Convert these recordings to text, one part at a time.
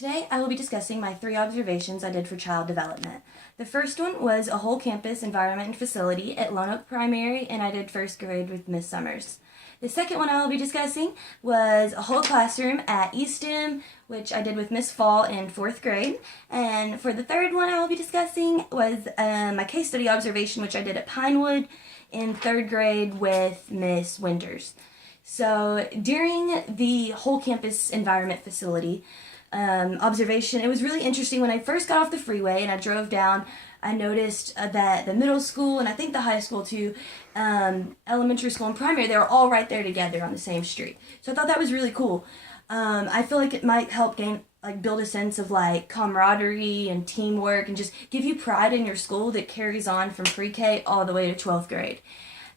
Today I will be discussing my 3 observations I did for child development. The first one was a whole campus environment and facility at Lone Oak Primary, and I did first grade with Miss Summers. The second one I will be discussing was a whole classroom at Eastham, which I did with Miss Fall in 4th grade. And for the third one I will be discussing was my case study observation, which I did at Pinewood in 3rd grade with Miss Winters. So during the whole campus environment facility observation, it was really interesting. When I first got off the freeway and I drove down, I noticed that the middle school and I think the high school too, elementary school and primary, they were all right there together on the same street. So I thought that was really cool. I feel like it might help build a sense of camaraderie and teamwork and just give you pride in your school that carries on from pre-K all the way to 12th grade.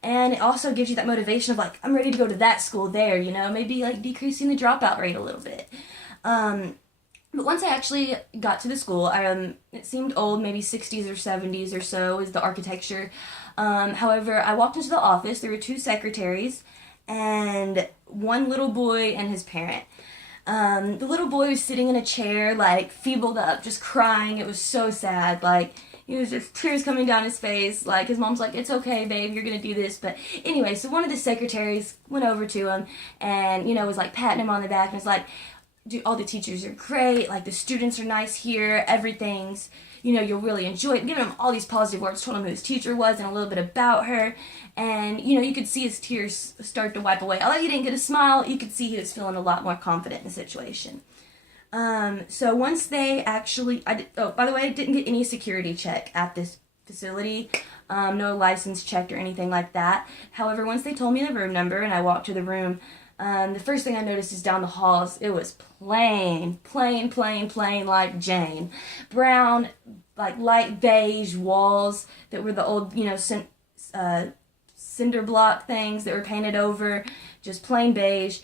And it also gives you that motivation of I'm ready to go to that school there, maybe decreasing the dropout rate a little bit. But once I actually got to the school, it seemed old, maybe 60s or 70s or so is the architecture. However, I walked into the office, there were 2 secretaries and one little boy and his parent. The little boy was sitting in a chair, feebled up, just crying. It was so sad, he was just tears coming down his face. His mom's it's okay, babe, you're gonna do this. But anyway, so one of the secretaries went over to him and, was patting him on the back and was all the teachers are great, the students are nice here, everything's, you'll really enjoy it. Giving him all these positive words, told him who his teacher was and a little bit about her. And, you could see his tears start to wipe away. Although he didn't get a smile, you could see he was feeling a lot more confident in the situation. So once they actually, by the way, I didn't get any security check at this facility, no license checked or anything like that. However, once they told me the room number and I walked to the room, the first thing I noticed is down the halls, it was plain like Jane. Brown, light beige walls that were the old, cinder block things that were painted over, just plain beige.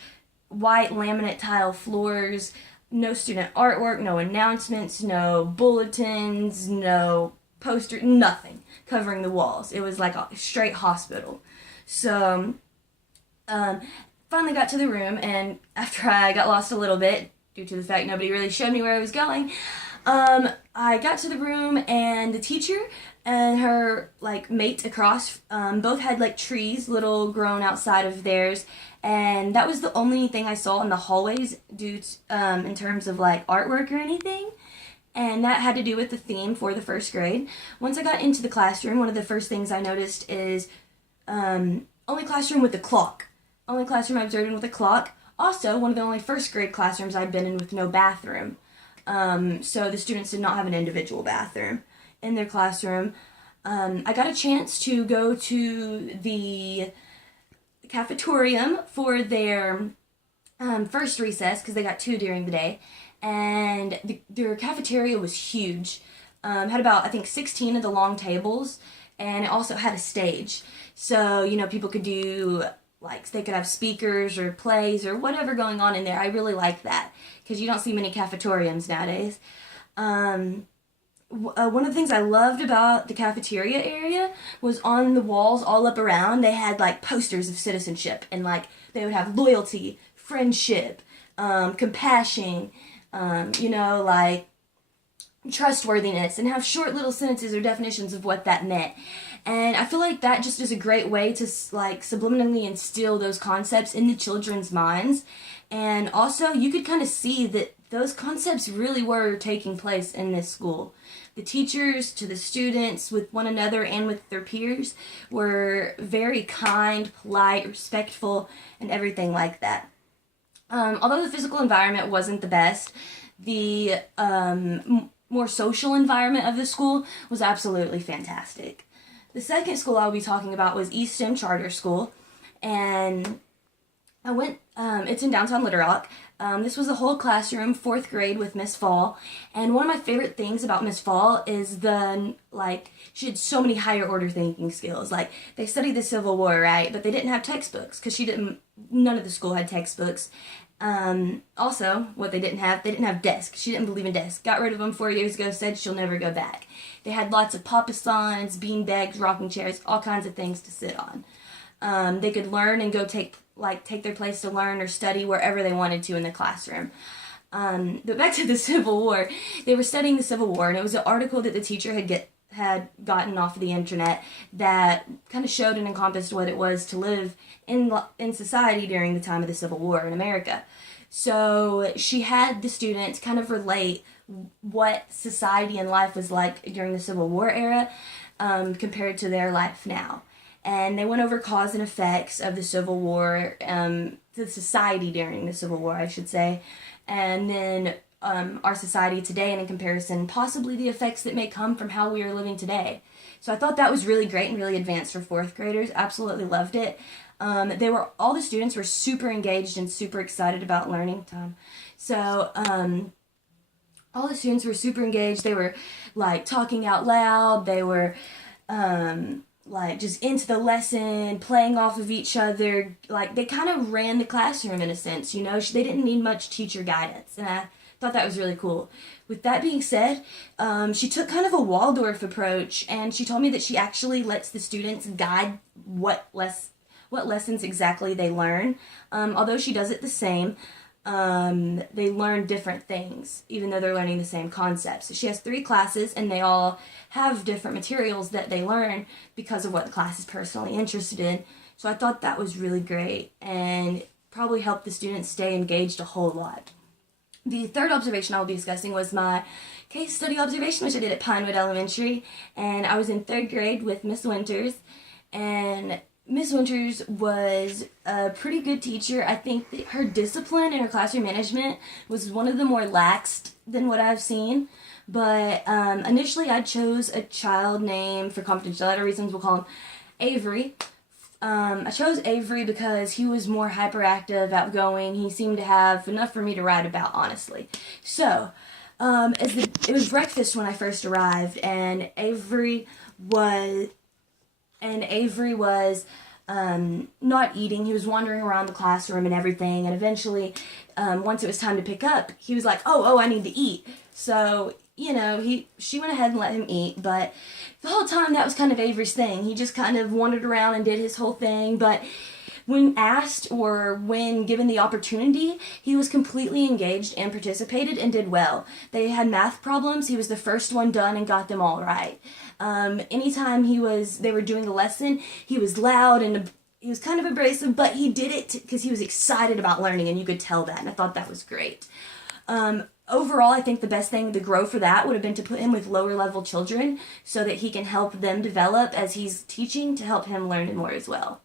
White laminate tile floors, no student artwork, no announcements, no bulletins, no poster, nothing covering the walls. It was like a straight hospital. So, finally got to the room, and after I got lost a little bit, due to the fact nobody really showed me where I was going, I got to the room, and the teacher and her, mate across, both had, trees, little grown outside of theirs, and that was the only thing I saw in the hallways due to, in terms of, artwork or anything, and that had to do with the theme for the 1st grade. Once I got into the classroom, one of the first things I noticed is, only classroom with a clock. Only classroom I observed in with a clock. Also, one of the only 1st grade classrooms I'd been in with no bathroom. So the students did not have an individual bathroom in their classroom. I got a chance to go to the cafetorium for their first recess, because they got 2 during the day. And their cafeteria was huge. Had about, I think, 16 of the long tables, and it also had a stage. So, people could do, they could have speakers or plays or whatever going on in there. I really liked that, because you don't see many cafetoriums nowadays. One of the things I loved about the cafeteria area was on the walls all up around, they had, posters of citizenship, and, they would have loyalty, friendship, compassion, trustworthiness, and have short little sentences or definitions of what that meant. And I feel like that just is a great way to subliminally instill those concepts in the children's minds. And also you could kind of see that those concepts really were taking place in this school. The teachers to the students, with one another and with their peers, were very kind, polite, respectful, and everything like that. Although the physical environment wasn't the best, the more social environment of the school was absolutely fantastic. The second school I'll be talking about was Eastham Charter School, and I went, it's in downtown Little Rock. This was a whole classroom, 4th grade with Miss Fall, and one of my favorite things about Miss Fall is she had so many higher order thinking skills. They studied the Civil War, right, but they didn't have textbooks, because none of the school had textbooks. Also, what they didn't have desks. She didn't believe in desks. Got rid of them 4 years ago, said she'll never go back. They had lots of papassons, bean bags, rocking chairs, all kinds of things to sit on. They could learn and go take their place to learn or study wherever they wanted to in the classroom. But back to the Civil War, they were studying the Civil War, and it was an article that the teacher had gotten off of the internet that kind of showed and encompassed what it was to live in society during the time of the Civil War in America. So she had the students kind of relate what society and life was like during the Civil War era compared to their life now. And they went over cause and effects of the Civil War, the society during the Civil War, I should say, and then our society today, and in comparison, possibly the effects that may come from how we are living today. So I thought that was really great and really advanced for fourth graders. Absolutely loved it. All the students were super engaged and super excited about learning time. So all the students were super engaged. They were like talking out loud. They were like just into the lesson, playing off of each other. Like they kind of ran the classroom in a sense, you know. They didn't need much teacher guidance, and I thought that was really cool. With that being said, she took kind of a Waldorf approach, and she told me that she actually lets the students guide what lessons exactly they learn. Although she does it the same, they learn different things, even though they're learning the same concepts. So she has 3 classes, and they all have different materials that they learn because of what the class is personally interested in. So I thought that was really great, and probably helped the students stay engaged a whole lot. The third observation I will be discussing was my case study observation, which I did at Pinewood Elementary, and I was in 3rd grade with Miss Winters, and Miss Winters was a pretty good teacher. I think that her discipline and her classroom management was one of the more laxed than what I've seen. But initially I chose a child name for confidentiality reasons. We'll call him Avery. I chose Avery because he was more hyperactive, outgoing. He seemed to have enough for me to write about, honestly. So, it was breakfast when I first arrived, and Avery was not eating. He was wandering around the classroom and everything, and eventually, once it was time to pick up, he was like, oh, I need to eat. So, you know, she went ahead and let him eat, but the whole time that was kind of Avery's thing. He just kind of wandered around and did his whole thing, but when asked or when given the opportunity, he was completely engaged and participated and did well. They had math problems. He was the first one done and got them all right. Anytime they were doing the lesson, he was loud and he was kind of abrasive, but he did it because he was excited about learning, and you could tell that, and I thought that was great. Overall, I think the best thing to grow for that would have been to put him with lower level children so that he can help them develop as he's teaching to help him learn more as well.